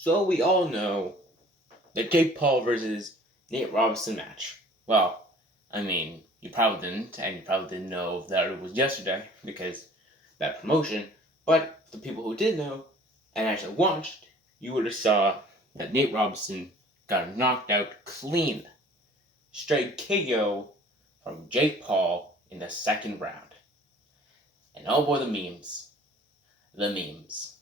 So we all know the Jake Paul versus Nate Robinson match. Well, I mean, you probably didn't, and you probably didn't know that it was yesterday because that promotion. But the people who did know and actually watched, you would have saw that Nate Robinson got knocked out clean, straight KO from Jake Paul in the second round. And oh boy, the memes, the memes.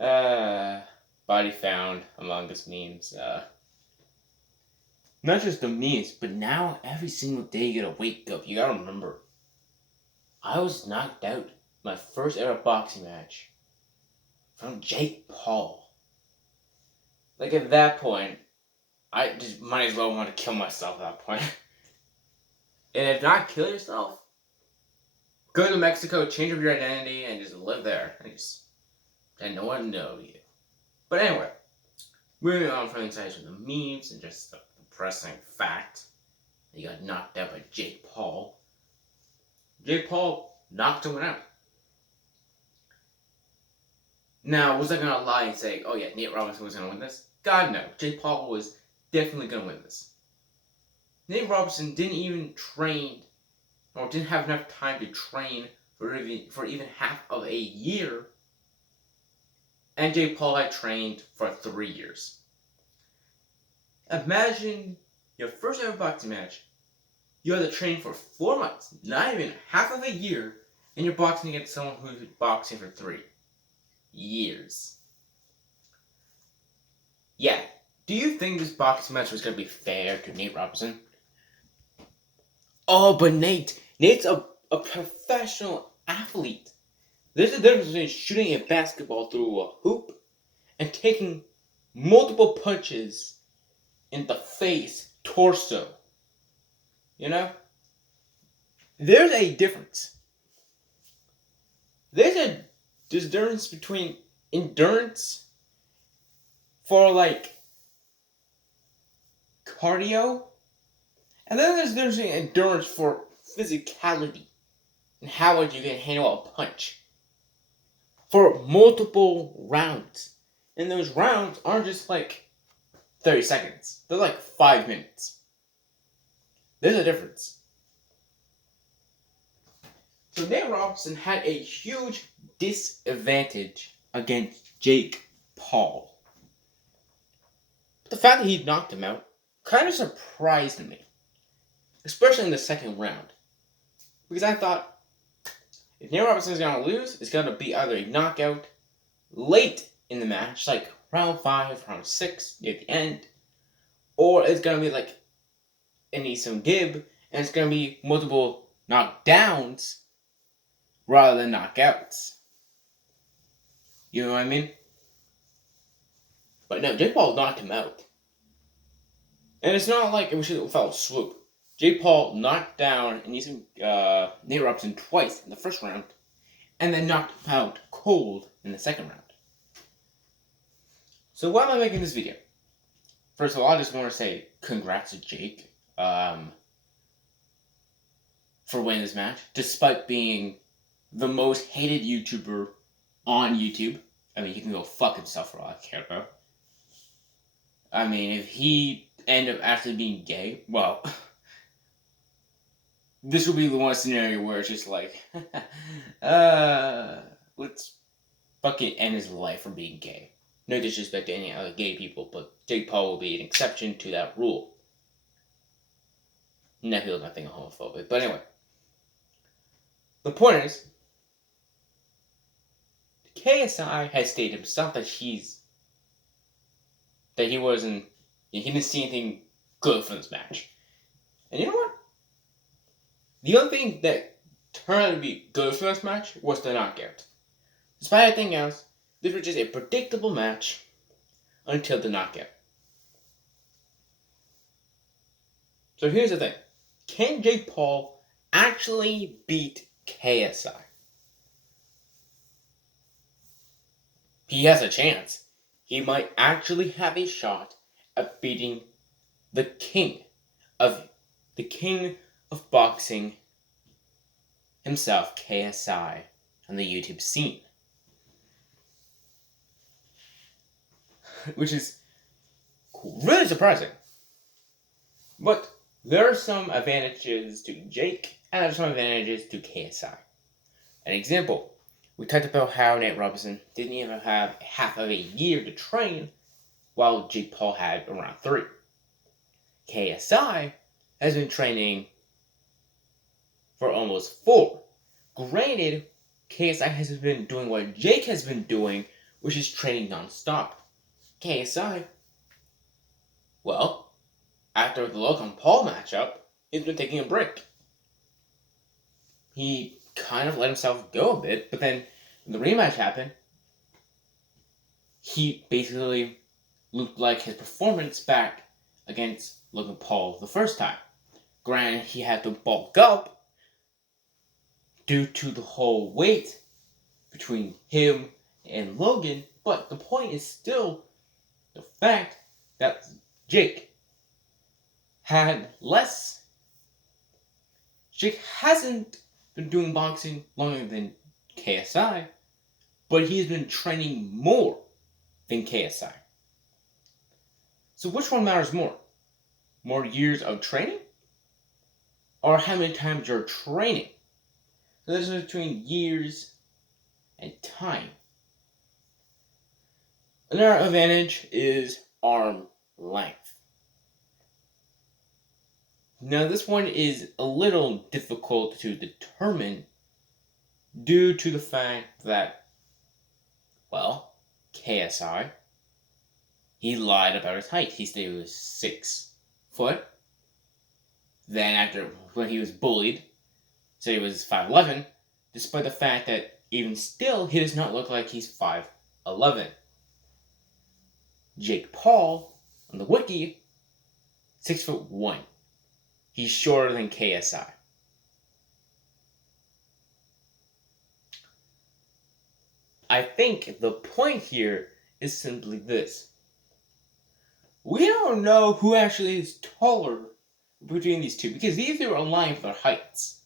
uh, Body found among us memes. Not just the memes, but now every single day you gotta wake up. You gotta remember, I was knocked out my first ever boxing match from Jake Paul. Like at that point, I just might as well want to kill myself at that point. And if not kill yourself, go to Mexico, change up your identity, and just live there. And no one know you. But anyway, moving on from insights from the memes and just the depressing fact that you got knocked out by Jake Paul. Jake Paul knocked him out. Now, was I gonna lie and say, oh yeah, Nate Robinson was gonna win this? God no. Jake Paul was definitely gonna win this. Nate Robinson didn't even train, or didn't have enough time to train for even half of a year. And Jake Paul had trained for 3 years. Imagine your first ever boxing match. You had to train for 4 months, not even half of a year, and you're boxing against someone who's been boxing for 3 years. Yeah. Do you think this boxing match was going to be fair to Nate Robinson? Oh, but Nate's a professional athlete. There's a difference between shooting a basketball through a hoop and taking multiple punches in the face, torso. You know? There's a difference. There's a difference between endurance for like cardio, and then there's endurance for physicality and how much you can handle a punch for multiple rounds. And those rounds aren't just like 30 seconds, they're like 5 minutes. There's a difference. So Nate Robinson had a huge disadvantage against Jake Paul. But the fact that he knocked him out kind of surprised me, especially in the second round, because I thought if Nate Robinson is going to lose, it's going to be either a knockout late in the match, like round 5, round 6, near the end, or it's going to be like an Eason Gibb, and it's going to be multiple knockdowns rather than knockouts. You know what I mean? But no, Jake Paul knocked him out. And it's not like it was just without a swoop. Jake Paul knocked down and using Nate Robinson twice in the first round, and then knocked him out cold in the second round. So why am I making this video? First of all, I just want to say congrats to Jake for winning this match, despite being the most hated YouTuber on YouTube. I mean, he can go fuck himself for all I care about. I mean, if he ended up actually being gay, well, this will be the one scenario where it's just like, let's fucking end his life from being gay. No disrespect to any other gay people, but Jake Paul will be an exception to that rule. No, he was nothing homophobic, but anyway. The point is, KSI has stated himself that he didn't see anything good from this match. And you know what? The only thing that turned out to be good for this match was the knockout. Despite everything else, this was just a predictable match until the knockout. So here's the thing. Can Jake Paul actually beat KSI? He has a chance. He might actually have a shot at beating the king of boxing himself, KSI, on the YouTube scene. which is really surprising. But there are some advantages to Jake, and there are some advantages to KSI. An example, we talked about how Nate Robinson didn't even have half of a year to train, while Jake Paul had around 3. KSI has been training for almost 4. Granted, KSI has been doing what Jake has been doing, which is training non-stop. KSI, well, after the Logan Paul matchup, he's been taking a break. He kind of let himself go a bit, but then when the rematch happened, he basically looked like his performance back against Logan Paul the first time. Granted, he had to bulk up due to the whole weight between him and Logan, but the point is still the fact that Jake had less. Jake hasn't been doing boxing longer than KSI, but he's been training more than KSI. So which one matters more? More years of training? Or how many times you're training? So there's a difference between years and time. Another advantage is arm length. Now this one is a little difficult to determine due to the fact that, well, KSI, he lied about his height. He said he was 6 foot. Then after, when he was bullied, said he was 5'11", despite the fact that even still, he does not look like he's 5'11". Jake Paul, on the wiki, 6'1". He's shorter than KSI. I think the point here is simply this. We don't know who actually is taller between these two, because these two are aligned for their heights.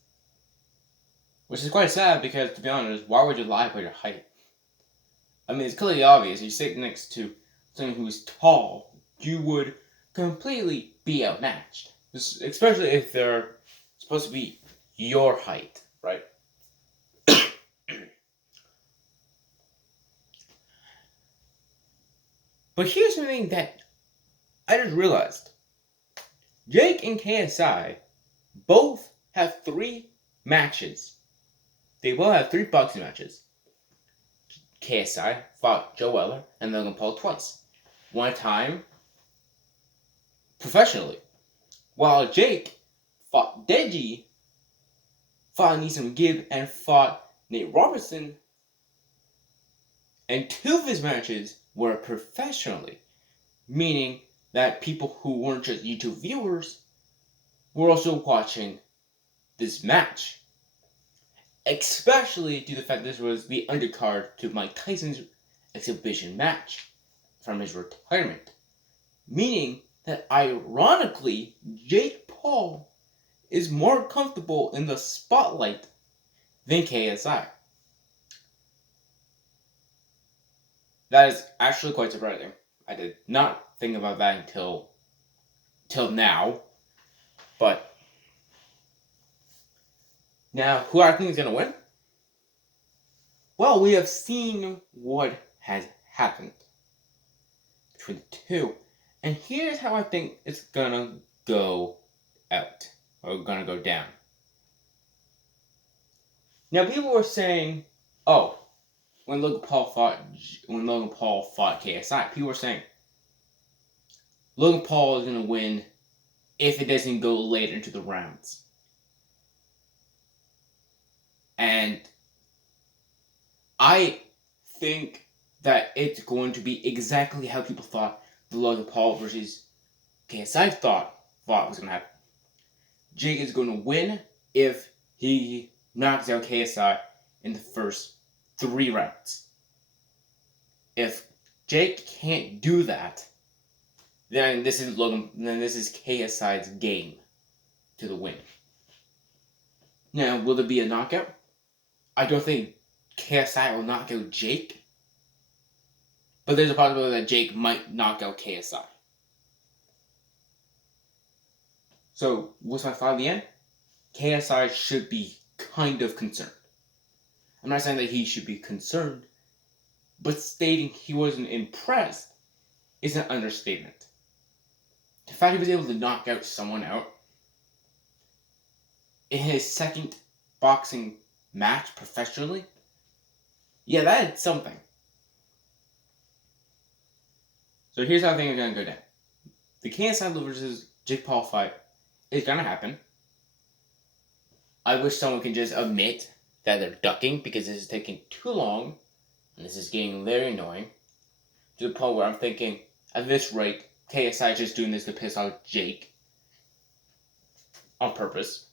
Which is quite sad, because to be honest, why would you lie about your height? I mean, it's clearly obvious. You sit next to someone who's tall, you would completely be outmatched. Especially if they're supposed to be your height, right? But here's something that I just realized. Jake and KSI both have 3 matches. They both have 3 boxing matches. KSI fought Joe Weller and Logan Paul twice. One time professionally. While Jake fought Deji, fought Neeson Gibb, and fought Nate Robertson. And 2 of his matches were professionally, meaning that people who weren't just YouTube viewers were also watching this match. Especially due to the fact that this was the undercard to Mike Tyson's exhibition match from his retirement. Meaning that ironically, Jake Paul is more comfortable in the spotlight than KSI. That is actually quite surprising. I did not think about that until now. But now, who I think is going to win? Well, we have seen what has happened between the two. And here's how I think it's going to go out. Or going to go down. Now, people were saying, oh, when Logan Paul fought KSI, people were saying Logan Paul is going to win if it doesn't go later into the rounds. And I think that it's going to be exactly how people thought the Logan Paul versus KSI thought was going to happen. Jake is going to win if he knocks out KSI in the first 3 rounds. If Jake can't do that, then this is KSI's game to the win. Now, will there be a knockout? I don't think KSI will knock out Jake. But there's a possibility that Jake might knock out KSI. So, what's my thought at the end? KSI should be kind of concerned. I'm not saying that he should be concerned, but stating he wasn't impressed is an understatement. The fact he was able to knock out someone out in his second boxing match professionally, yeah, that is something. So here's how things are going to go down. The KSI versus Jake Paul fight is going to happen. I wish someone can just admit that they're ducking because this is taking too long and this is getting very annoying to the point where I'm thinking, at this rate, KSI is just doing this to piss off Jake on purpose.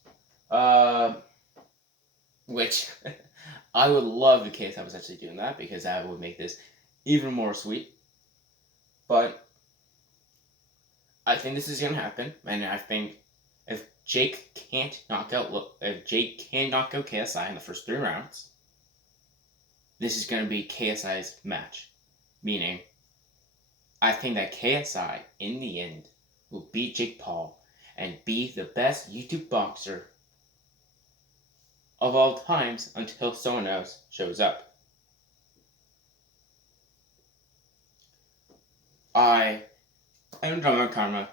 Which I would love if KSI was actually doing that because that would make this even more sweet. But I think this is going to happen, and I think if Jake can knock out KSI in the first 3 rounds, this is going to be KSI's match. Meaning, I think that KSI, in the end, will beat Jake Paul and be the best YouTube boxer of all times until someone else shows up. I am Drama Karma,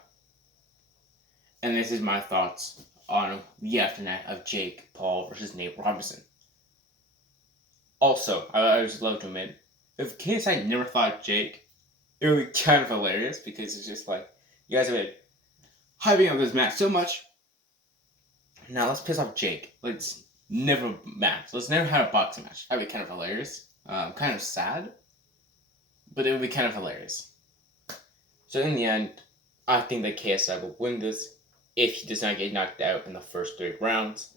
and this is my thoughts on the aftermath of Jake Paul versus Nate Robinson. Also, I just love to admit, if KSI never fought Jake, it would be kind of hilarious because it's just like, you guys have been hyping up this match so much. Now let's piss off Jake. Let's never match. Let's never have a boxing match. That'd be kind of hilarious. Kind of sad, but it would be kind of hilarious. So in the end, I think that KSI will win this if he does not get knocked out in the first 3 rounds.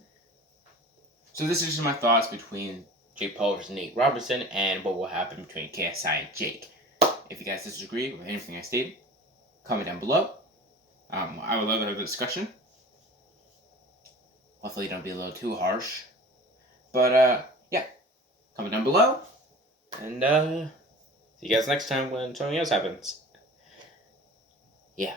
So this is just my thoughts between Jake Paul versus Nate Robinson and what will happen between KSI and Jake. If you guys disagree with anything I stated, comment down below. I would love to have a discussion. Hopefully don't be a little too harsh. But yeah, comment down below. And see you guys next time when something else happens. Yeah.